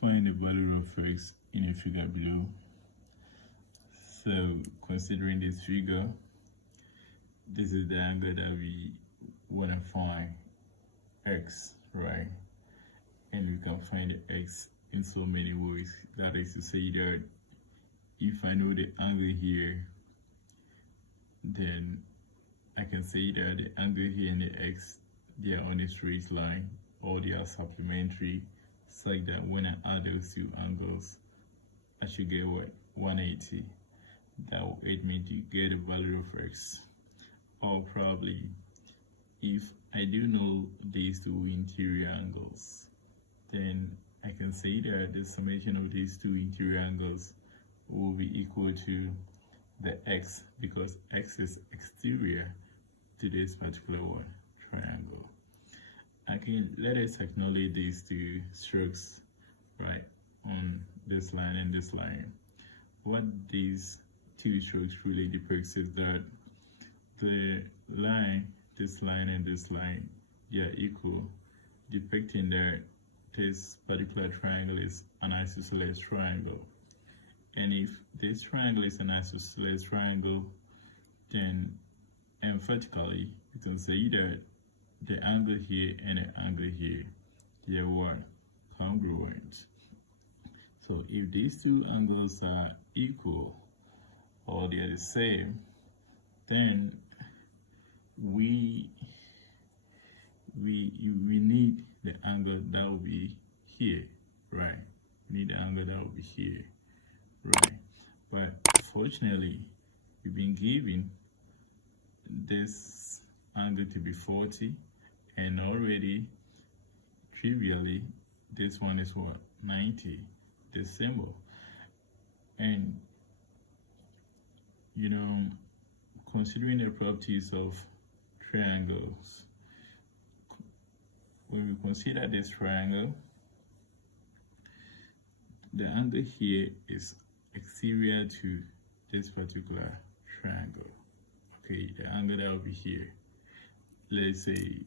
Find the value of x in a figure below. So considering this figure, this is the angle that we want to find x, right? And we can find the x in so many ways. That is to say that if I know the angle here, then I can say that the angle here and the x, they are on a straight line, or they are supplementary, such that when I add those two angles, I should get what? 180. That will aid me to get the value of x. Or probably, if I do know these two interior angles, then I can say that the summation of these two interior angles will be equal to the x, because x is exterior to this particular one, triangle. Again, let us acknowledge these two strokes, right, on this line and this line. What these two strokes really depicts is that the line, this line and this line, they are equal, depicting that this particular triangle is an isosceles triangle. And if this triangle is an isosceles triangle, then emphatically you can say that the angle here and the angle here, they are what? Congruent. So if these two angles are equal, or they are the same, then we need the angle that will be here, right? We need the angle that will be here, right? But fortunately, we've been given this angle to be 40, and already trivially this one is what? 90, this symbol. And you know, considering the properties of triangles, when we consider this triangle, the angle here is exterior to this particular triangle. Okay, the angle that will be here. Let's say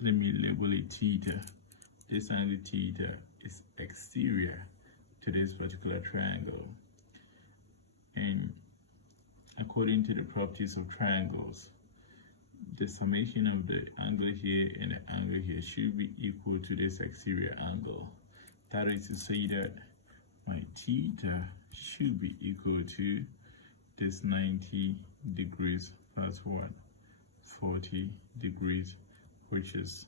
let me label it theta. This angle theta is exterior to this particular triangle. And according to the properties of triangles, the summation of the angle here and the angle here should be equal to this exterior angle. That is to say that my theta should be equal to this 90 degrees plus what? 40 degrees, which is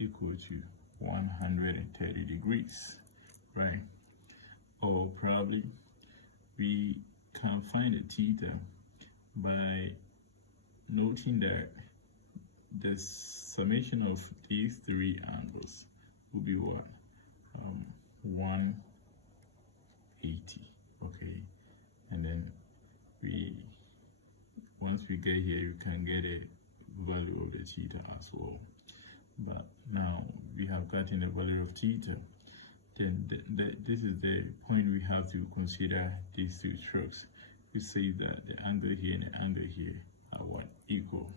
equal to 130 degrees, right? Or probably we can find a theta by noting that the summation of these three angles will be what? 180. Okay, and then once we get here, you can get a value of the theta as well. But now we have gotten the value of theta, then this is the point we have to consider these two strokes. We say that the angle here and the angle here are what? Equal.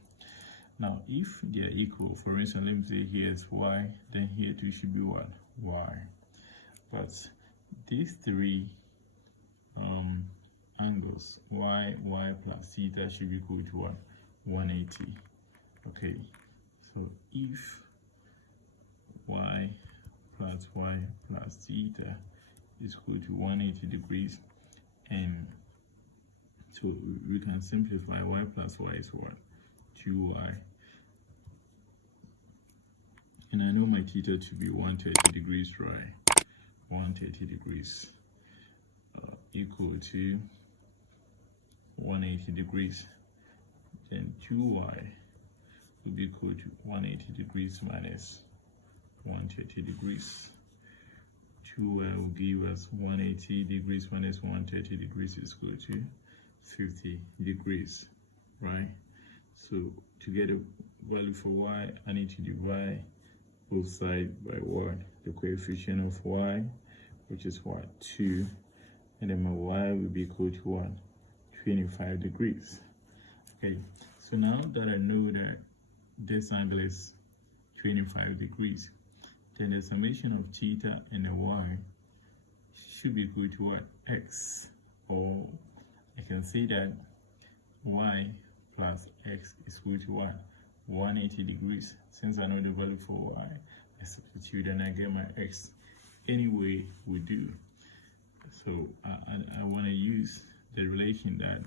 Now if they are equal, for instance, let me say here is y, then here too should be what? Y. But these three angles, y plus theta, should be equal to what? 180. Okay, so if y plus theta is equal to 180 degrees, and so we can simplify y plus y is what? 2y. And I know my theta to be 130 degrees, right? 130 degrees equal to 180 degrees. Then 2y will be equal to 180 degrees minus 130 degrees. 2y will give us 180 degrees minus 130 degrees is equal to 50 degrees, right? So to get a value for y, I need to divide both sides by what? The coefficient of y, which is what? 2, and then my y will be equal to what? 25 degrees. Okay, so now that I know that this angle is 25 degrees, then the summation of theta and the y should be equal to what? X. Or I can say that y plus x is equal to what? 180 degrees. Since I know the value for y, I substitute and I get my x. Anyway, we do. So I want to use the relation that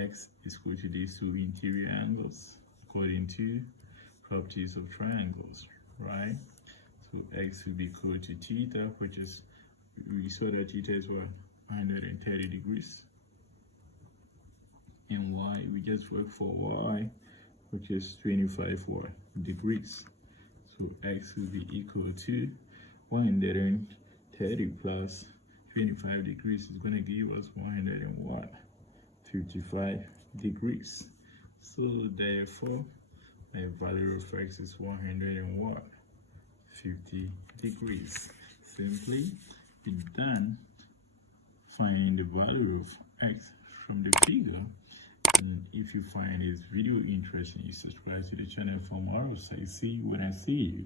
x is equal to these two interior angles according to properties of triangles, right? So x will be equal to theta, which is, we saw that theta is what? 130 degrees. And y, we just work for y, which is 25 degrees. So x will be equal to 130 plus 25 degrees is going to give us 155 degrees. So therefore, my value of x is 150 degrees. Simply be done finding the value of x from the figure. And if you find this video interesting, you subscribe to the channel for more. So I see you when I see you.